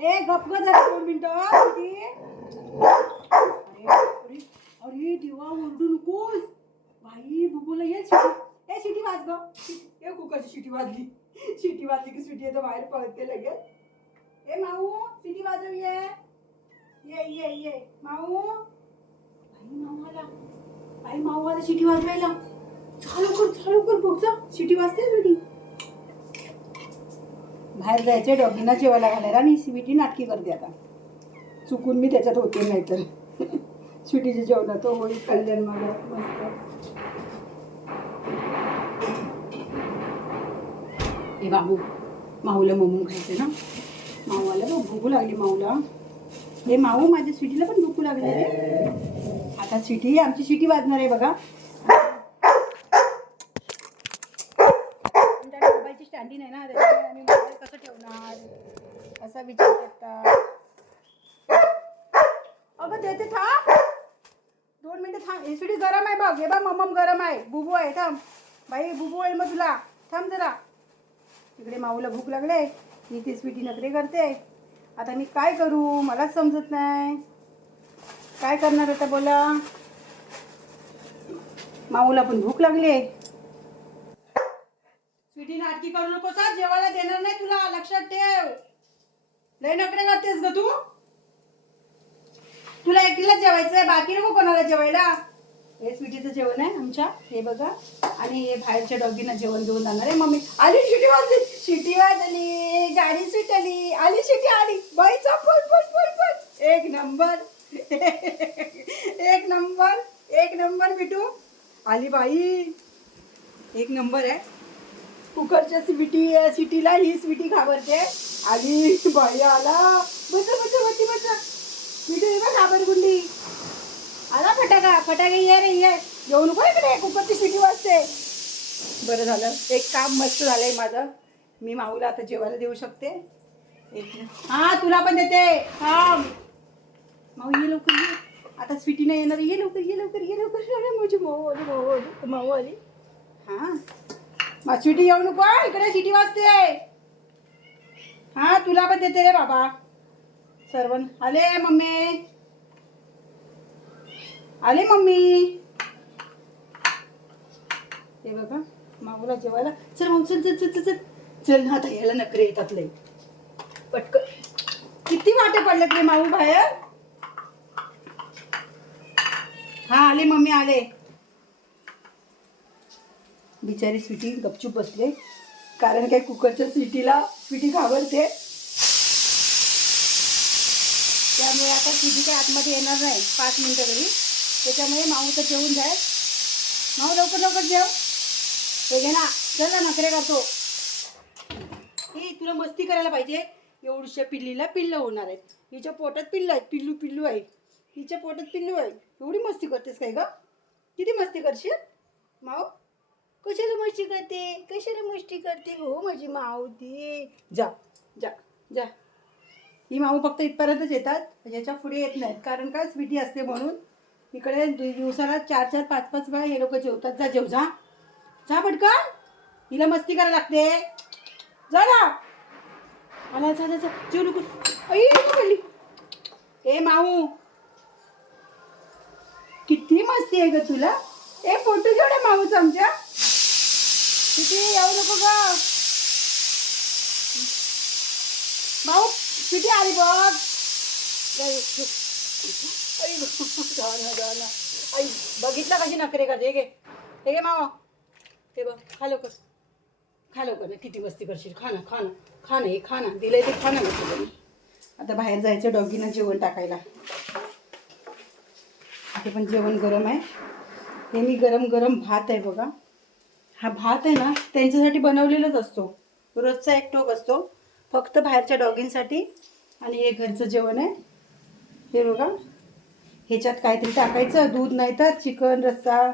ए गप ग दोन मिनिटं किती? अरे अरे अरे देवा ओरडू नकोस. बाई बुबूला ये शिटी. ए शिटी वाज ग. ए कुकरची शिटी वाजली. शिटी वाजली की शिटी येतो बाहेर पळते लगेच. ए माऊ शिटी वाजव ये ये ये. ये माऊ. बाई माऊ आला. बाई माऊ आला शिटी वाजवायला. चालू कर चालू कर बघ जा. शिटी वाजते तुझी? बाहेर जायचे डॉगींना जेवायला घालायला. आणि स्वीटी नाटकी करते आता. चुकून मी त्याच्यात होते नाही तर स्वीटीच्या जेवण तो होईल कल्याण मला हे बाबू माऊला मोमो खायचं ना? माऊला बघ भूकू लागली माऊला. हे माऊ माझ्या सिटीला पण भूकू लागले रे. आता सिटी आमची सिटी वाजणार आहे बघा. स्टँडिंग आहे ना त्याच्यामुळे आम्ही मोबाईल कसं ठेवणार? असा विचार करता अगं देते थांब. दोन मिनिटं थांब. एसडी गरम आहे बघ. हे बघ मम्मम गरम आहे. बुबू आहे थांब. बाई बुबू आहे मग तुला. थांब जरा. इकडे माऊला भूक लागले. मी ती स्वीटी नखरे करते. आता मी काय करू? मलाच समजत नाही. काय करणार आता बोला? माऊला पण भूक लागली. स्वीटी नाटकी करू नको सा जेवायला देणार नाही तुला लक्षात ठेव. लय नकडे करतेस ग तू. तुला एकटीला जेवायचंय बाकी नको कोणाला जेवायला. हे स्वीटीचं जेवण आहे आमच्या हे बघा. आणि हे बाहेरच्या डॉगीना जेवण देऊन जाणार आहे मम्मी. आली शिटी वाजली. शिटी वाजली गाडी सुटली. आली शिटी आली. बाई फुल फुल फुल फुल एक नंबर. एक नंबर. एक नंबर बिटू आली बाई. एक नंबर आहे. कुकरच्या सिटी सिटीला ही स्वीटी घाबरते. आली बाई आला बच बच बच बच मिठू ये बघ आला फटाका फटाके ये रे ये. येऊ नको इकडे कुकरची सिटी वाजते. बरं झालं. एक काम मस्त झालंय माझं. मी माऊला आता जेवायला देऊ शकते. हा तुला पण देते. हा माऊ ये लवकर ये. आता स्वीटी नाही येणार. ये लवकर ये लवकर ये लवकर. माझी माऊ आली माऊ आली माऊ आली. हा. मग स्वीटी येऊ नको इकडे सिटी वाजते. हा तुला पण देते रे बाबा. सर्वन आले मम्मी. आले मम्मी. हे बघा माऊला जेवायला. चल मग चल चल चल चल चल. चल ना आता यायला नकरे येतात लई. पटकन. किती वाटे पडले रे माऊ बाहेर? हा आले मम्मी आले. बिचारी स्वीटी गपचूप बसले कारण काय कुकरच्या स्वीटीला स्वीटी घाबरते. त्यामुळे आता स्वीटी काय आतमध्ये येणार नाही. पाच मिनटं तरी. त्याच्यामुळे माऊ तर जेवून जाय माऊ लवकर लवकर जेव. हे घे ना. चल ना नखरे करतो हे तुला मस्ती करायला पाहिजे. एवढ्या पिल्लीला पिल्लं होणार आहेत. हिच्या पोटात पिल्लं आहेत. पिल्लू पिल्लू आहे हिच्या पोटात पिल्लू आहे एवढी मस्ती करतेस काय ग? किती मस्ती करशील? माऊ? कशाला मस्ती करते? कशाला मस्ती करते? हो माझी माऊ ती जा जा जा. ही माऊ फक्त इथपर्यंतच येतात. याच्यापुढे येत नाहीत. कारण काय स्वीटी असते म्हणून. इकडे दिवसाला चार चार पाच पाच वेळा हे लोक जेवतात. जा जेव जा. जा पटकन. हिला मस्ती करायला लागते. जा ना आला जा जा जा. जेव नको पडली. ए माऊ किती मस्ती आहे ग तुला? ए फोटो घेऊ ना आमच्या. किती? येऊ नको ग. भाऊ किती आली बघ. आई ना बघितलं कशी नखरे करते. हे गे हे घे मावा. बघ खा लवकर. खा लवकर. किती मस्ती करशील. खा ना खा ना. खा ना हे खा ना. दिलंय ते खा ना आता बाहेर जायचं डॉगीनं जेवण टाकायला. आता पण जेवण गरम आहे. हे मी गरम गरम भात आहे बघा. हा भात आहे ना त्यांच्यासाठी बनवलेलाच असतो. रोजचा एक टोक असतो. फक्त बाहेरच्या डॉगींसाठी आणि हे घरचं जेवण आहे. हे बघा. ह्याच्यात काहीतरी टाकायचं दूध नाही तर चिकन रस्सा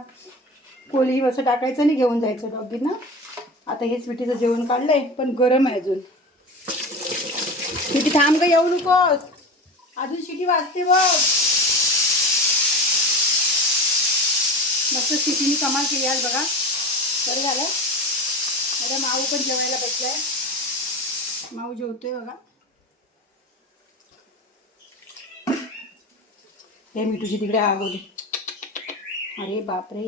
कोळी असं टाकायचं आणि घेऊन जायचं डॉगींना. आता हे स्वीटीचं जेवण काढलंय पण गरम आहे अजून. किती थांब का येऊ नकोस. अजून शिटी वाजते बघ. मस्त सिटीने कमाल केली आज बघा. बरं झालं. आता माऊ पण जेवायला बसलाय. माऊ जेवतोय बघा. हे मी तुझी तिकडे आवडली अरे बापरे.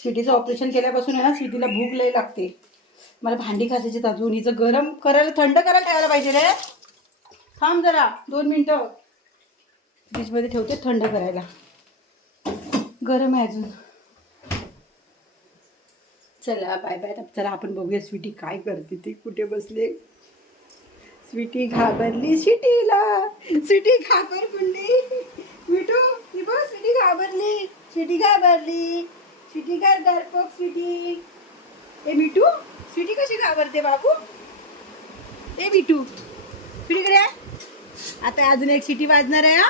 स्वीटीचं ऑपरेशन केल्यापासून आहे ना स्वीटीला भूक लई लागते. मला भांडी खासायची अजून. हिचं गरम करायला थंड करायला ठेवायला पाहिजे रे. थांब जरा दोन मिनटं. फ्रीजमध्ये ठेवते थंड करायला. गरम आहे अजून. चला बाय बाय चला आपण बघूया स्वीटी काय करते ती. कुठे बसले? स्वीटी घाबरली. स्वीटीला स्वीटी घाबर कुंडली मिठू ही बघ स्वीटी घाबरली. स्वीटी घाबरली. स्वीटी काय डरपोक स्वीटी ए मिठू स्वीटी कशी घाबरते बाबू? ए मिठू स्वीटीकडे आता अजून एक सिटी वाजणार आहे हा.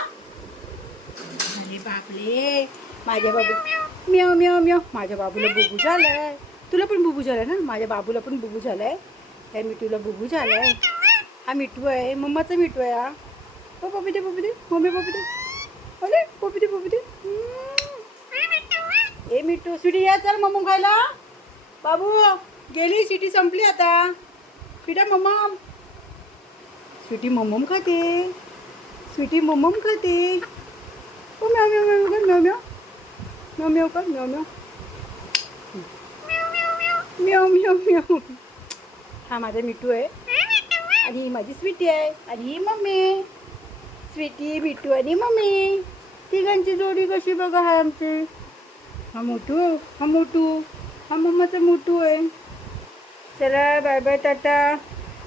अरे बापले माझ्या बाबू म्याव म्याव म्याव. माझ्या बाबूला बुबू झालाय. तुला पण बुबू झालाय ना? माझ्या बाबूला पण बुबू झालाय. त्या मिठूला बुबू झालाय. हा मिठू आहे. मम्माचा मिठू आहे हा. हो पपी दे पपी दे मम्मी पपी दे अरे पपी दे पपी दे ए मिठू स्वीटी या चल मम्मा खायला बाबू गेली सिटी संपली आता. स्वीटा मम्मा स्वीटी मम्मम खाते. स्वीटी मम्मम खाते. ओ मॅम म्याव म्याव कर म्याव म्याव म्याव म्याव कर म्याव म्याव म्याव म्याव म्याव हा माझा मिठू आहे. आणि ही माझी स्वीटी आहे. आणि ही मम्मी. स्वीटी मिठू आणि मम्मी. तिघांची जोडी कशी बघा हा आमची. हा मोठू हा मोठू हा मम्माचा मोठू आहे. चला बाय बाय टाटा.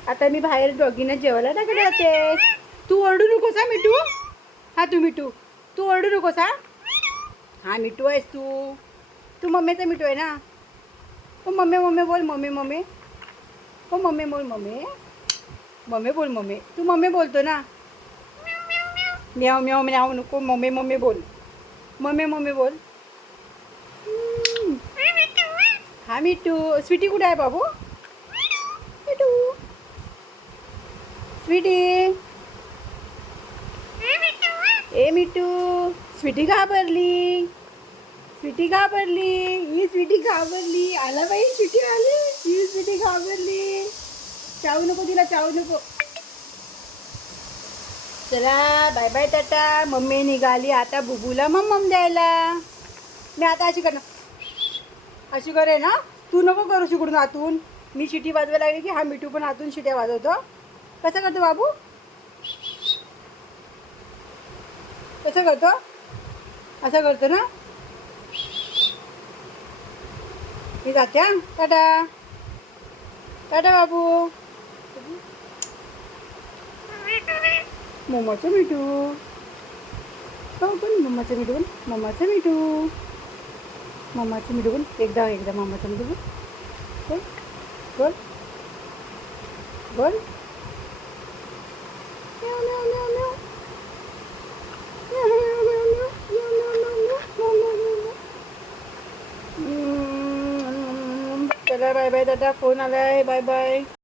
आता मी बाहेर डॉगीनं जेवायला टाकले जाते. तू ओरडू नकोस हा मिठू. हा तू मिठू. तू ओरडू नकोस हा. हा मिठू आहेस तू? तू मम्मीचा मिठू आहे ना? ओ मम्मी मम्मी बोल मम्मी मम्मी. हो मम्मी बोल मम्मी. मम्मी बोल मम्मी. तू मम्मी बोलतो ना? म्याव म्याव म्याव नको. मम्मी मम्मी बोल. मम्मी मम्मी बोल. हा मिठू. स्वीटी कुठे आहे बाबू? मिठू. स्वीटी. ए मिठू. स्वीटी घाबरली. स्वीटी घाबरली ही स्वीटी घाबरली आला बाई स्वीटी आली. ही स्वीटी घाबरली चावू नको तिला चावू नको. चला बाय बाय टाटा. मम्मी निघाली. आता बुबूला मम्मम द्यायला. मी आता अशी करणार. अशी करे ना. तू नको करू शिकडून आतून. मी शिटी वाजवायला लागली की हा मिठू पण आतून शिट्या वाजवतो. कसं करतो बाबू? कसं करतो? असं करतो ना? मी जाते हा टाटा टाटा बाबू मोमोचं मिठू हो पण मम्माचं मिठू पण मम्माचं मिठू मम्माचं मिठू पण एकदा एकदा मम्माचं मिठू पण बोल बोल बोल म्याव, meow, meow, meow. Meow, meow, meow, meow. Meow, meow, meow, meow. Meow, meow, म्याव. हम्म. चला बाय बाय दादा फोन आला आहे बाय बाय